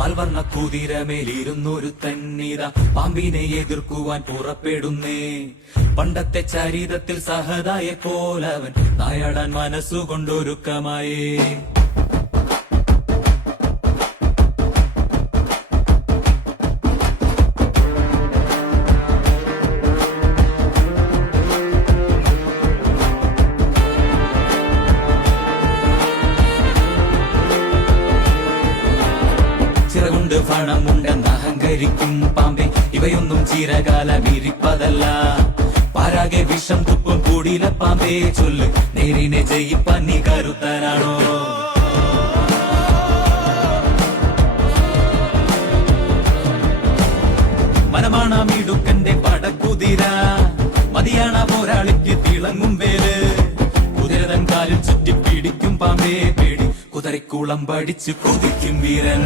പാൽവർണ്ണ കുതിരമേലിരുന്നൊരു തന്നിത പാമ്പിനെ എതിർക്കുവാൻ പുറപ്പെടുന്നേ. പണ്ടത്തെ ചരിതത്തിൽ സഹതായെ പോലവൻ നായാടാൻ മനസ്സുകൊണ്ടൊരുക്കമായേ. ചിറകൊണ്ട് പണമുണ്ടെന്ന് അഹങ്കരിക്കും പാമ്പെ, ഇവയൊന്നും ചിരകാല വിരിപ്പതല്ല. പാരാകെ വിഷം തുപ്പും കൂടില പാമ്പേ, ചൊല്ല് നേരിനെ ജയിപ്പാൻ നീ കരുത്തനാണോ? മനമാണ മിടുക്കന്റെ പടക്കുതിര, മതിയാണ പോരാളിക്ക് തിളങ്ങും വേല്. കുതിരതൻ കാലിൽ ചുറ്റി പിടിക്കും പാമ്പേ പേടി, കുതിരക്കുളം പഠിച്ചു കൊതിക്കും വീരൻ.